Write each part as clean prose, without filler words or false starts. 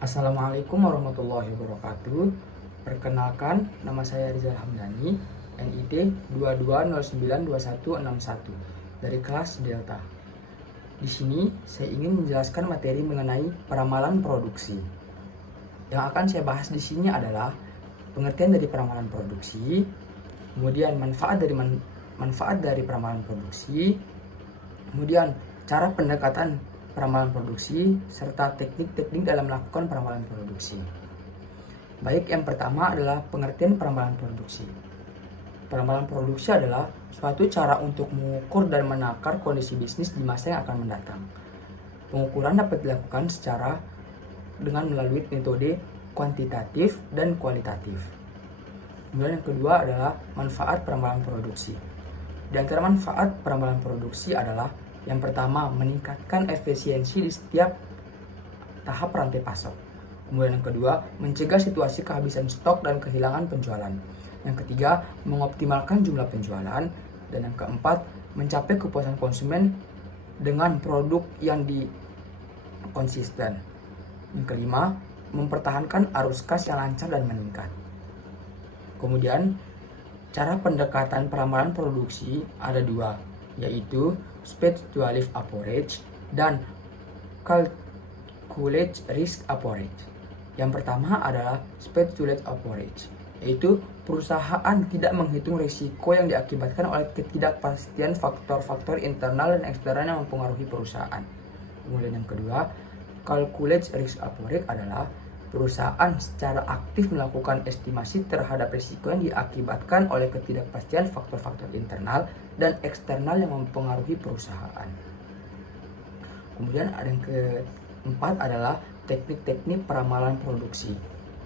Assalamualaikum warahmatullahi wabarakatuh. Perkenalkan, nama saya Rizal Hamdani, NID 22092161 dari kelas Delta. Di sini saya ingin menjelaskan materi mengenai peramalan produksi. Yang akan saya bahas di sini adalah pengertian dari peramalan produksi, kemudian manfaat dari peramalan produksi, kemudian cara pendekatan peramalan produksi, serta teknik-teknik dalam melakukan peramalan produksi. Baik, yang pertama adalah pengertian peramalan produksi. Peramalan produksi adalah suatu cara untuk mengukur dan menakar kondisi bisnis di masa yang akan mendatang. Pengukuran dapat dilakukan dengan melalui metode kuantitatif dan kualitatif. Kemudian yang kedua adalah manfaat peramalan produksi. Di antara manfaat peramalan produksi adalah yang pertama, meningkatkan efisiensi di setiap tahap rantai pasok. Kemudian yang kedua, mencegah situasi kehabisan stok dan kehilangan penjualan. Yang ketiga, mengoptimalkan jumlah penjualan. Dan yang keempat, mencapai kepuasan konsumen dengan produk yang konsisten. Yang kelima, mempertahankan arus kas yang lancar dan meningkat. Kemudian, cara pendekatan peramalan produksi ada dua, yaitu speculative approach dan calculate risk approach. Yang pertama adalah speculative approach, yaitu perusahaan tidak menghitung risiko yang diakibatkan oleh ketidakpastian faktor-faktor internal dan eksternal yang mempengaruhi perusahaan. Kemudian yang kedua, calculate risk approach adalah perusahaan secara aktif melakukan estimasi terhadap risiko yang diakibatkan oleh ketidakpastian faktor-faktor internal dan eksternal yang mempengaruhi perusahaan. Kemudian ada yang keempat adalah teknik-teknik peramalan produksi.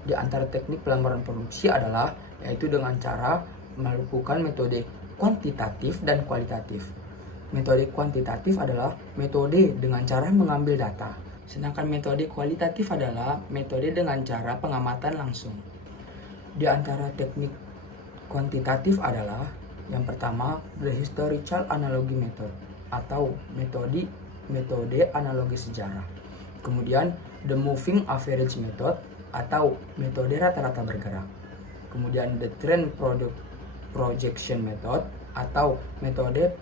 Di antara teknik peramalan produksi adalah yaitu dengan cara melakukan metode kuantitatif dan kualitatif. Metode kuantitatif adalah metode dengan cara mengambil data. Sedangkan metode kualitatif adalah metode dengan cara pengamatan langsung. Di antara teknik kuantitatif adalah yang pertama, the historical analogy method atau metode analogi sejarah. Kemudian, the moving average method atau metode rata-rata bergerak. Kemudian, the trend projection method atau metode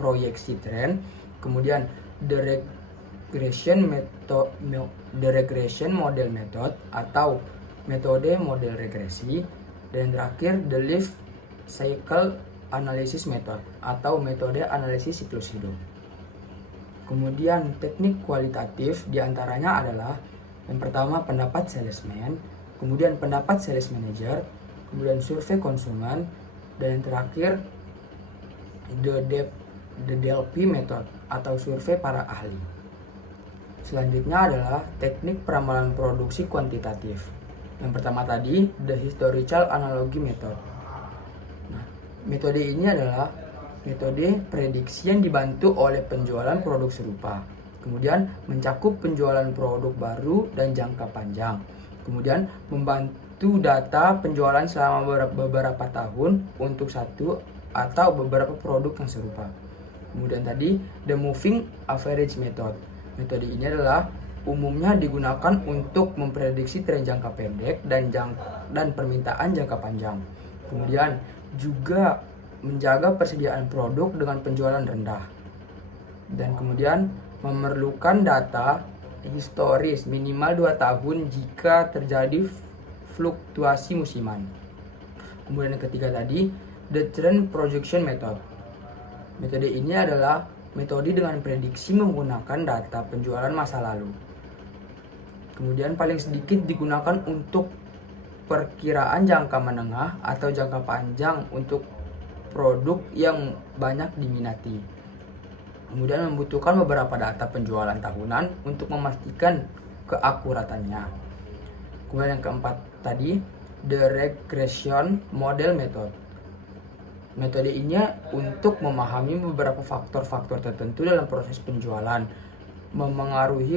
proyeksi tren. Kemudian, the regression model method atau metode model regresi. Dan terakhir, the life cycle analysis method atau metode analisis siklus hidup. Kemudian teknik kualitatif diantaranya adalah yang pertama pendapat salesman, kemudian pendapat sales manager, kemudian survei konsumen, dan yang terakhir the DLP method atau survei para ahli. Selanjutnya adalah teknik peramalan produksi kuantitatif. Yang pertama tadi, the historical analogy method. Nah, metode ini adalah metode prediksi yang dibantu oleh penjualan produk serupa. Kemudian mencakup penjualan produk baru dan jangka panjang. Kemudian membantu data penjualan selama beberapa tahun untuk satu atau beberapa produk yang serupa. Kemudian tadi, the moving average method. Metode ini adalah umumnya digunakan untuk memprediksi tren jangka pendek dan permintaan jangka panjang. Kemudian juga menjaga persediaan produk dengan penjualan rendah. Dan kemudian memerlukan data historis minimal 2 tahun jika terjadi fluktuasi musiman. Kemudian yang ketiga tadi, the trend projection method. Metode ini adalah metode dengan prediksi menggunakan data penjualan masa lalu. Kemudian paling sedikit digunakan untuk perkiraan jangka menengah atau jangka panjang untuk produk yang banyak diminati. Kemudian membutuhkan beberapa data penjualan tahunan untuk memastikan keakuratannya. Kemudian yang keempat tadi, the regression model method. Metode ini untuk memahami beberapa faktor-faktor tertentu dalam proses penjualan, memengaruhi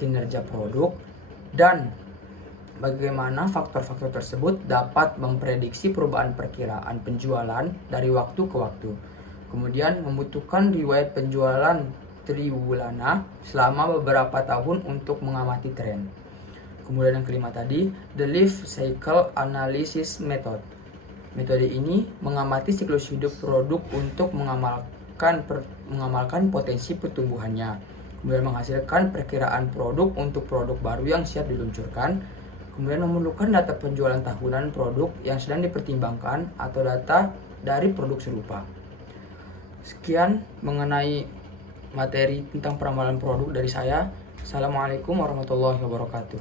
kinerja produk, dan bagaimana faktor-faktor tersebut dapat memprediksi perubahan perkiraan penjualan dari waktu ke waktu. Kemudian membutuhkan riwayat penjualan triwulana selama beberapa tahun untuk mengamati tren. Kemudian yang kelima tadi, the life cycle analysis method. Metode ini mengamati siklus hidup produk untuk mengamalkan potensi pertumbuhannya. Kemudian menghasilkan perkiraan produk untuk produk baru yang siap diluncurkan. Kemudian memerlukan data penjualan tahunan produk yang sedang dipertimbangkan atau data dari produk serupa. Sekian mengenai materi tentang peramalan produk dari saya. Assalamualaikum warahmatullahi wabarakatuh.